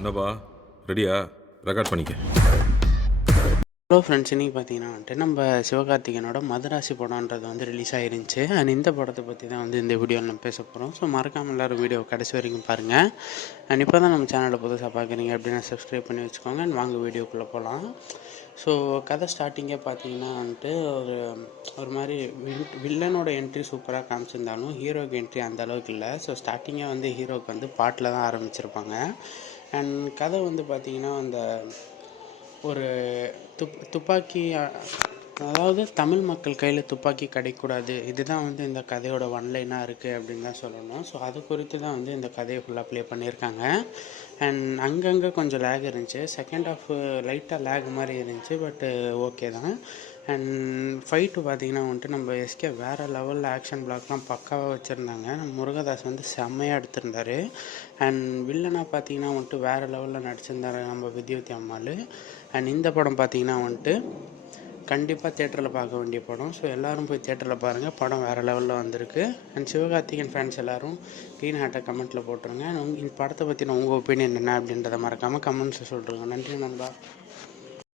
என்னப்பா ரெடியா? ரெக்கார்ட் பண்ணிக்க. ஹலோ ஃப்ரெண்ட்ஸ் இன்றைக்கி பார்த்தீங்கன்னா வந்துட்டு நம்ம சிவகார்த்திகேயனோட மதராசி படம்ன்றது வந்து ரிலீஸ் ஆகிருந்துச்சு அண்ட் இந்த படத்தை பற்றி தான் வந்து இந்த வீடியோவில் நம்ம பேச போகிறோம் ஸோ மறக்காமல் எல்லோரும் வீடியோ கடைசி வரைக்கும் பாருங்கள் அண்ட் இப்போ தான் நம்ம சேனலில் புதுசாக பார்க்குறீங்க அப்படின்னா சப்ஸ்கிரைப் பண்ணி வச்சுக்கோங்க. அண்ட் வாங்க வீடியோக்குள்ளே போகலாம் ஸோ கதை ஸ்டார்டிங்கே பார்த்தீங்கன்னா வந்துட்டு ஒரு ஒரு மாதிரி வில்லனோட என்ட்ரி சூப்பராக காமிச்சிருந்தாலும் ஹீரோக்கு என்ட்ரி அந்த அளவுக்கு இல்லை. ஸோ ஸ்டார்டிங்கே வந்து ஹீரோக்கு வந்து பாட்டில் தான் ஆரம்பிச்சிருப்பாங்க. அண்ட் கதை வந்து பார்த்தீங்கன்னா அந்த ஒரு துப் துப்பாக்கி அதாவது தமிழ் மக்கள் கையில் துப்பாக்கி கிடைக்கூடாது. இதுதான் வந்து இந்த கதையோட ஒன்லைனாக இருக்குது அப்படின்னு தான் சொல்லணும். ஸோ அது குறித்து தான் வந்து இந்த கதையை ஃபுல்லாக ப்ளே பண்ணியிருக்காங்க. அண்ட் அங்கங்கே கொஞ்சம் லேக் இருந்துச்சு. செகண்ட் ஆஃப் லைட்டாக லேக் மாதிரி இருந்துச்சு பட்டு ஓகே தான். அண்ட் ஃபைட்டு பார்த்திங்கன்னா வந்துட்டு நம்ம எஸ்கே வேறு லெவலில் ஆக்ஷன் பிளாக்லாம் பக்காவாக வச்சுருந்தாங்க. நம்ம முருகதாஸ் வந்து செம்மையாக எடுத்திருந்தாரு. அண்ட் வில்லனாக பார்த்தீங்கன்னா வந்துட்டு வேறு லெவலில் நடிச்சிருந்தார் நம்ம வித்யுத்தி அம்மாள். அண்ட் இந்த படம் பார்த்தீங்கன்னா வந்துட்டு கண்டிப்பாக தேட்டரில் பார்க்க வேண்டிய படம். ஸோ எல்லோரும் போய் தேட்டரில் பாருங்கள் படம் வேறு லெவலில் வந்திருக்கு. அண்ட் சிவகார்த்திகேயன் ஃபேன்ஸ் எல்லோரும் க்ளீன் ஹார்ட்டை கமெண்ட்டில் போட்டுருங்க. and இந்த படத்தை பற்றின உங்கள் ஒப்பீனியன் என்ன அப்படின்றத மறக்காமல் கமெண்ட்ஸை சொல்கிறேங்க நன்றி நண்பா.